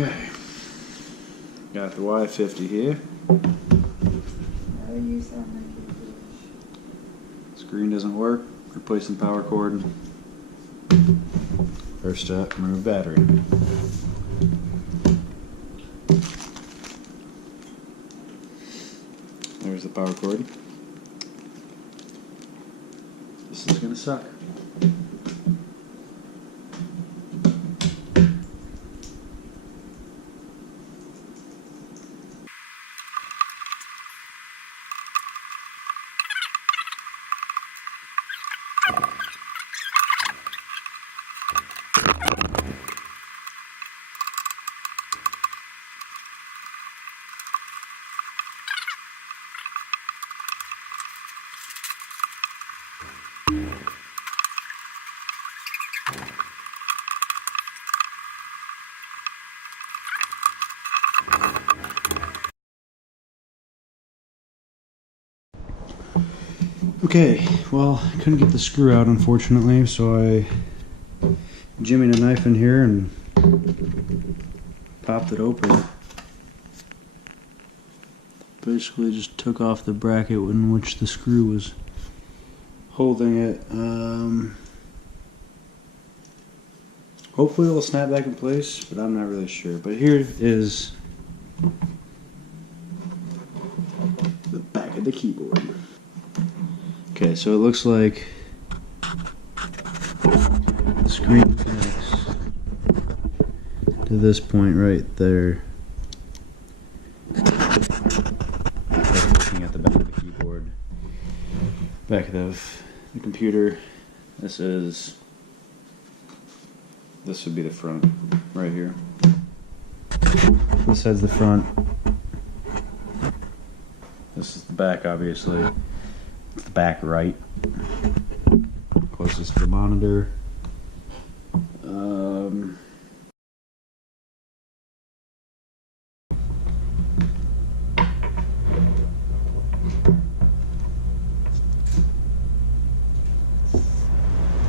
Okay, got the Y50 here. Oh, you sound like you wish. Screen doesn't work, replacing power cord. First step, remove battery. There's the power cord. This is gonna suck. Okay, well, I couldn't get the screw out unfortunately, so I jimmied a knife in here and popped it open. Basically just took off the bracket in which the screw was holding it. Hopefully it'll snap back in place, but I'm not really sure. But here is the back of the keyboard. Okay, so it looks like the screen connects to this point right there. Looking at the back of the keyboard, back of the computer. This would be the front right here. This side's the front. This is the back, obviously. It's the back right, closest to the monitor.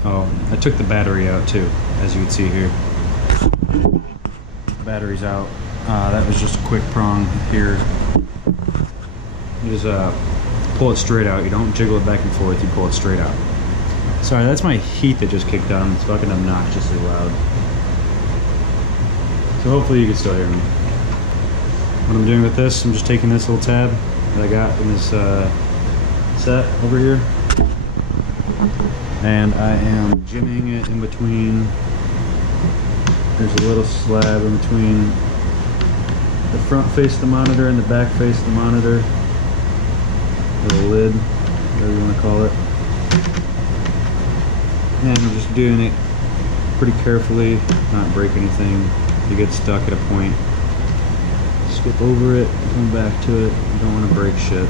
Oh, I took the battery out too, as you can see here. The battery's out. That was just a quick prong here. You just pull it straight out. You don't jiggle it back and forth, you pull it straight out. Sorry, that's my heat that just kicked on. It's fucking obnoxiously loud. So hopefully you can still hear me. What I'm doing with this, I'm just taking this little tab that I got in this set over here, and I am jimmying it in between. There's a little slab in between the front face of the monitor and the back face of the monitor. Little lid, whatever you want to call it. And I'm just doing it pretty carefully, not break anything. You get stuck at a point, skip over it, come back to it. You don't want to break shit.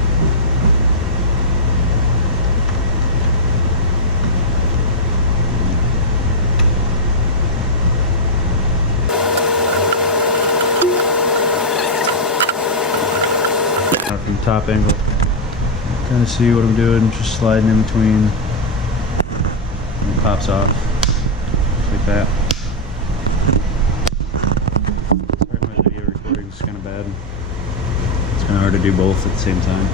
From top angle, kind of see what I'm doing, just sliding in between, and it pops off, just like that. Sorry, my video recording is kind of bad. It's kind of hard to do both at the same time.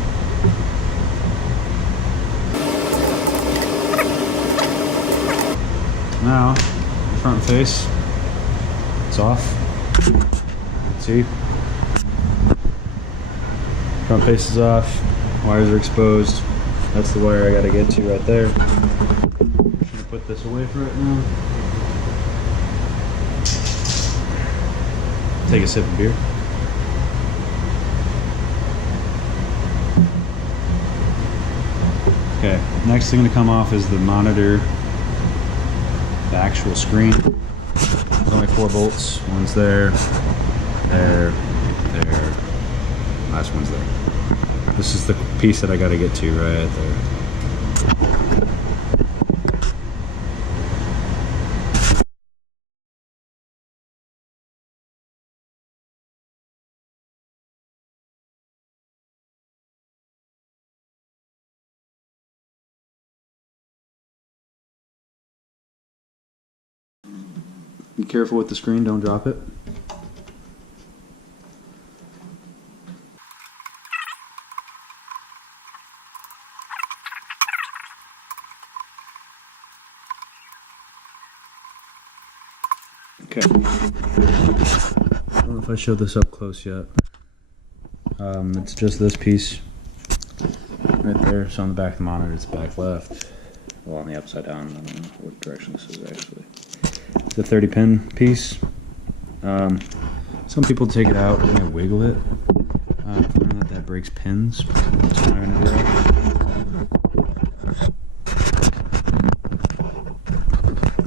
Now, the front face, it's off. See? Front face is off, wires are exposed. That's the wire I gotta get to right there. I'm gonna put this away for right now. Take a sip of beer. Okay, next thing to come off is the monitor, the actual screen. There's only 4 bolts. One's there, there, there. Last one's there. This is the piece that I gotta get to right there. Be careful with the screen, don't drop it. Okay. I don't know if I showed this up close yet. It's just this piece right there. So on the back of the monitor, it's back left. Well, on the upside down. I don't know what direction this is actually. It's a 30 pin piece. Some people take it out and they wiggle it. I find that breaks pins. So that's what I'm going to do.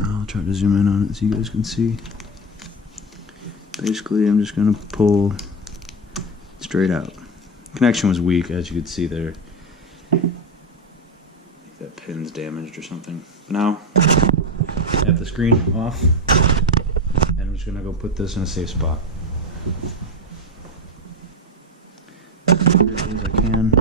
I'll try to zoom in on it so you guys can see. Basically, I'm just going to pull straight out. Connection was weak, as you could see there. I think that pin's damaged or something. Now, I have the screen off, and I'm just going to go put this in a safe spot. As I can.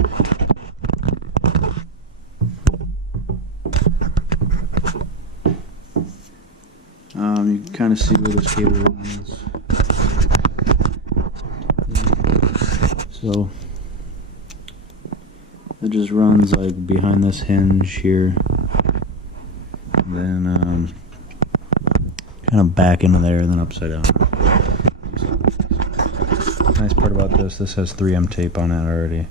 You can kind of see where this cable runs. So it just runs like behind this hinge here, and then kind of back into there, and then upside down. Nice part about this has 3M tape on it already,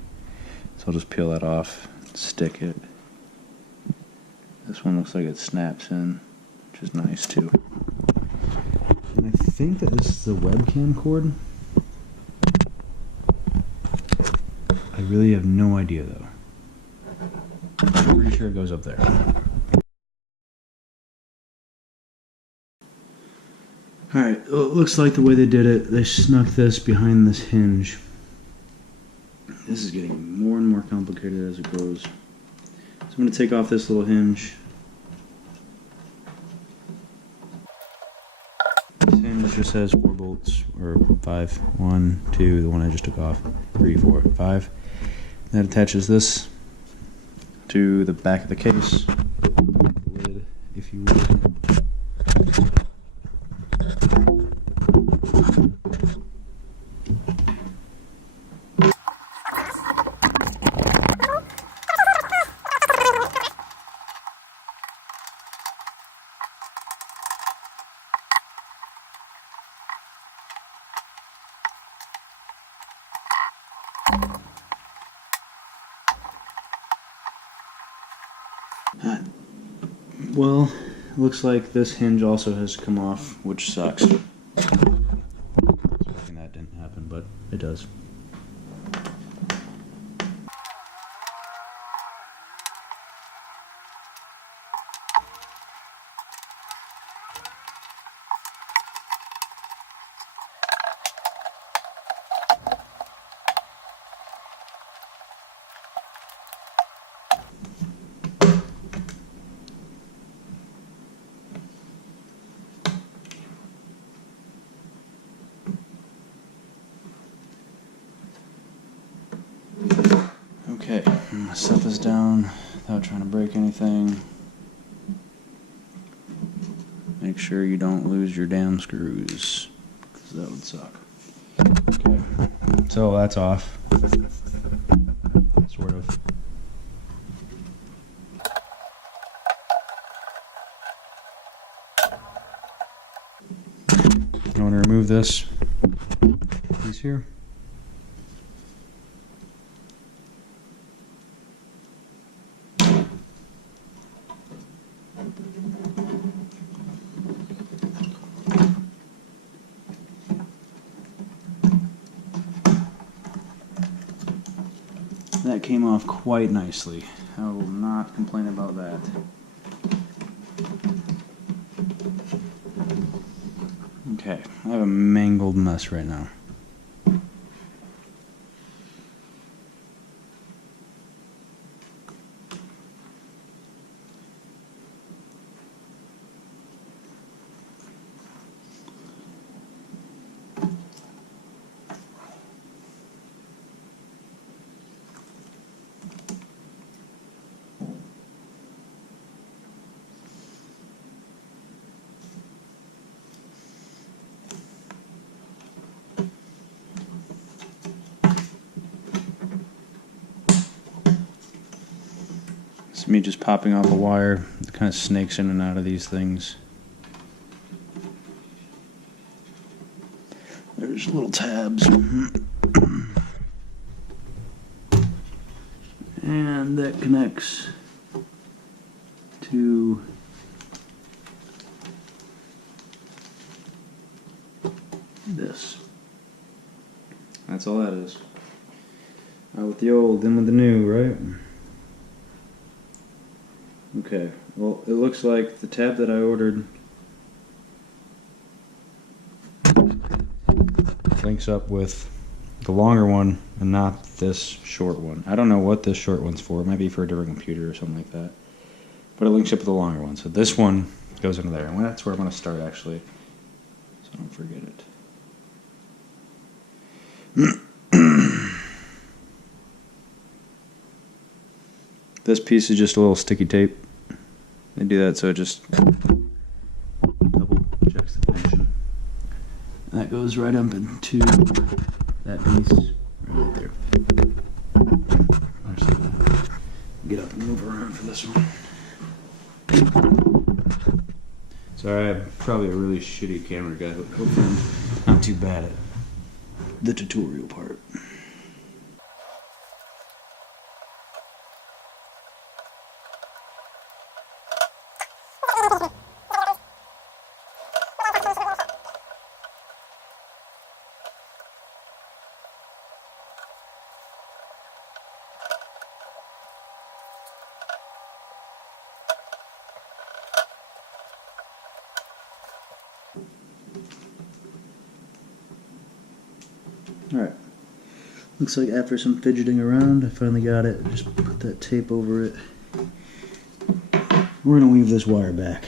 so I'll just peel that off, stick it. This one looks like it snaps in, which is nice too. And I think that this is the webcam cord. I really have no idea though. I'm pretty sure it goes up there. Alright, well, it looks like the way they did it, they snuck this behind this hinge. This is getting more and more complicated as it goes. So I'm going to take off this little hinge. This hinge just has 4 bolts, or 5. 1, 2, the one I just took off. 3, 4, 5. That attaches this to the back of the case. The lid, if you will. Well, looks like this hinge also has come off, which sucks. I was hoping that didn't happen, but it does. Okay, I'm gonna set this down without trying to break anything. Make sure you don't lose your damn screws, because that would suck. Okay, so that's off. Sort of. I want to remove this piece here. That came off quite nicely. I will not complain about that. Okay, I have a mangled mess right now. It's me just popping off a wire. It kind of snakes in and out of these things. little tabs. And that connects to this. That's all that is. Out with the old, in with the new, right? Okay, well, it looks like the tab that I ordered links up with the longer one and not this short one. I don't know what this short one's for. It might be for a different computer or something like that. But it links up with the longer one. So this one goes into there. And that's where I'm going to start, actually. So don't forget it. This piece is just a little sticky tape. They do that so it just double checks the connection. That goes right up into that piece right there. Actually, get up and move around for this one. Sorry, I'm probably a really shitty camera guy. Hopefully I'm not too bad at the tutorial part. Alright, looks like after some fidgeting around, I finally got it. Just put that tape over it. We're going to weave this wire back.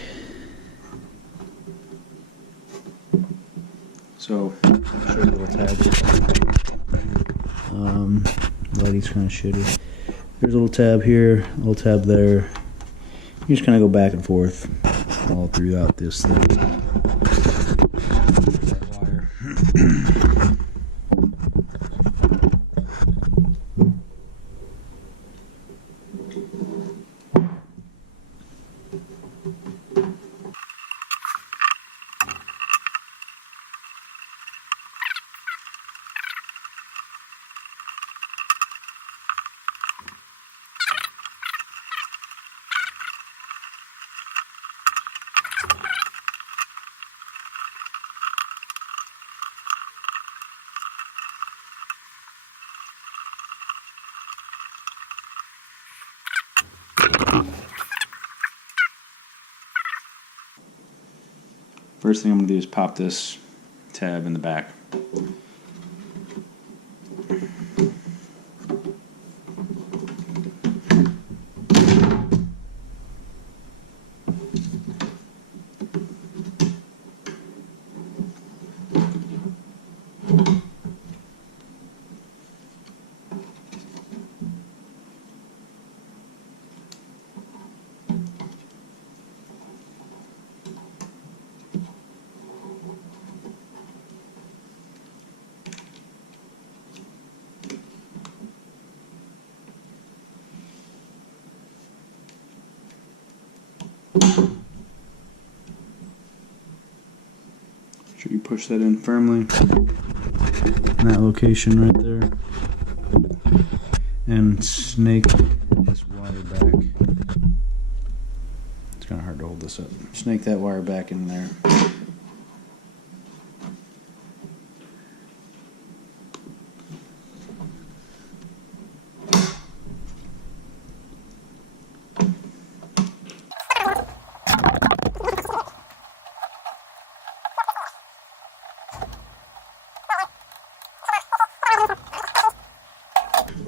So, I'll show you the little tabs. Lighting's kind of shitty. There's a little tab here, a little tab there. You just kind of go back and forth all throughout this thing. That wire. First thing I'm going to do is pop this tab in the back. Make sure you push that in firmly in that location right there, and snake this wire back. It's kind of hard to hold this up. Snake that wire back in there.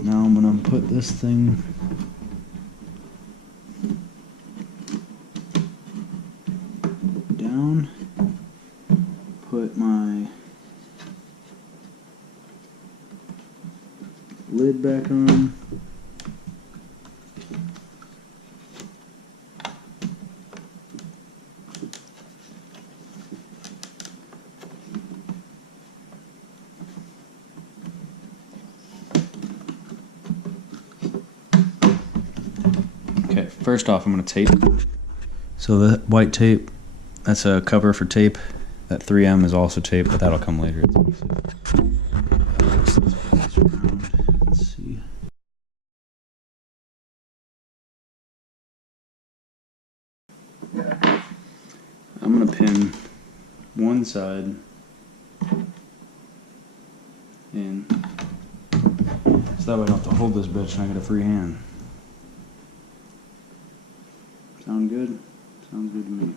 Now I'm going to put this thing down, put my lid back on, first off, I'm going to tape. So the white tape, that's a cover for tape. That 3M is also taped, but that'll come later. Let's see. I'm gonna pin one side in, so that way I don't have to hold this bitch and I get a free hand. Sound good? Sounds good to me.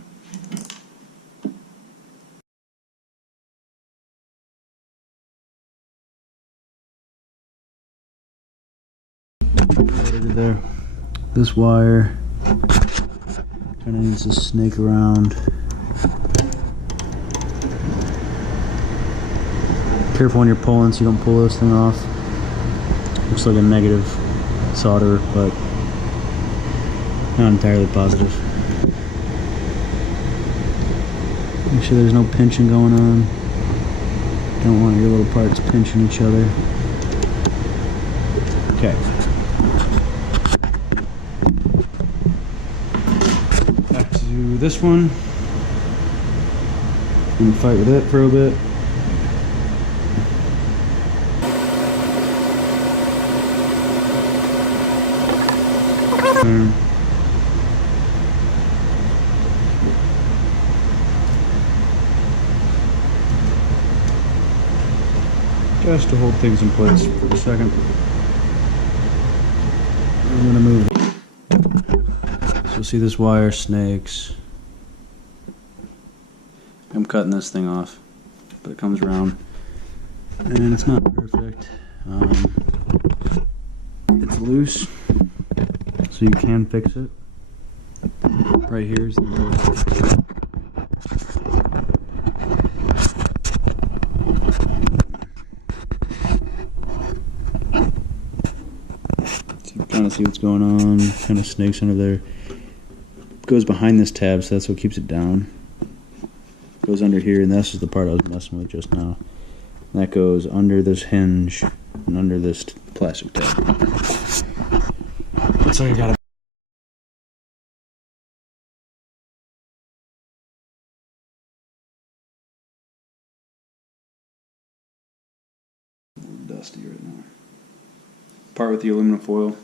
There. This wire kind of needs to snake around. Careful when you're pulling so you don't pull this thing off. Looks like a negative solder, but not entirely positive. Make sure there's no pinching going on. Don't want your little parts pinching each other. Okay. Back to this one. And fight with it for a bit. Just to hold things in place for a second. I'm going to move it. So see this wire snakes. I'm cutting this thing off, but it comes around. And it's not perfect. It's loose, so you can fix it. Right here is the kind of see what's going on. Kind of snakes under there. Goes behind this tab, so that's what keeps it down. Goes under here, and this is the part I was messing with just now. That goes under this hinge and under this plastic tab. So you gotta. A little dusty right now. Part with the aluminum foil.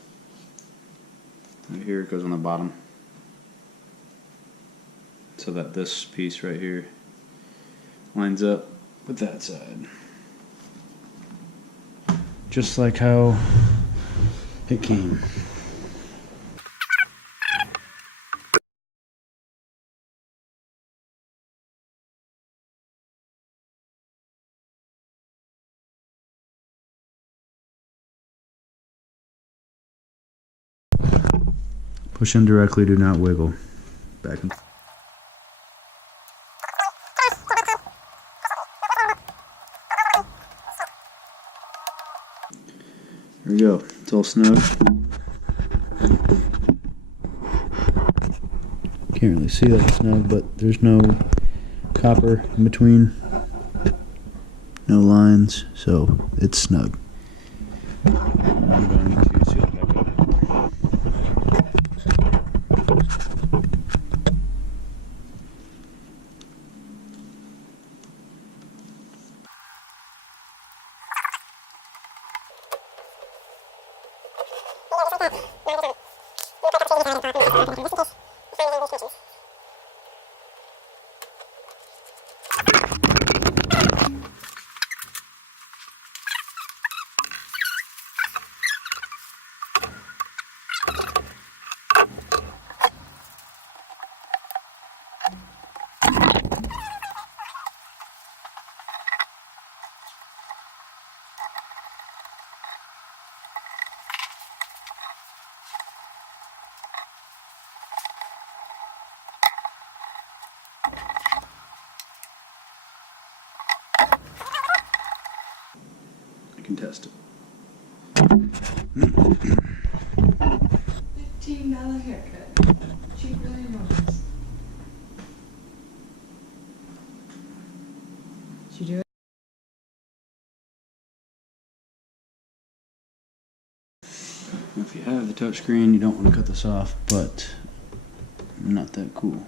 Right here it goes on the bottom, so that this piece right here lines up with that side, just like how it came. Push in directly, do not wiggle. Back and there we go. It's all snug. Can't really see that it's snug, but there's no copper in between. No lines, so it's snug. I'm going to seal it back up. I can test it. $15 haircut. Cheaper than yours. Did you do it? If you have the touch screen, you don't want to cut this off, but I'm not that cool.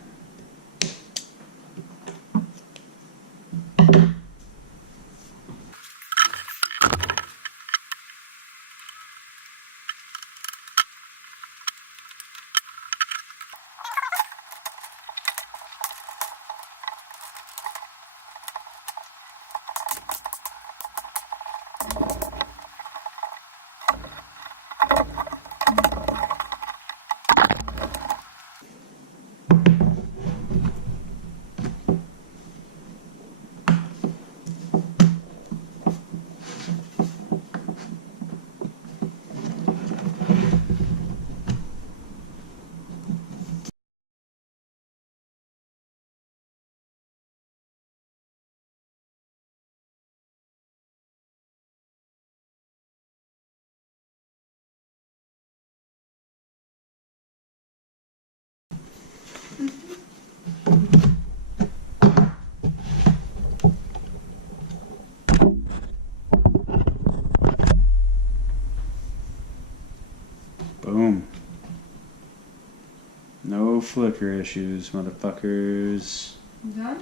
No flicker issues, motherfuckers. You done?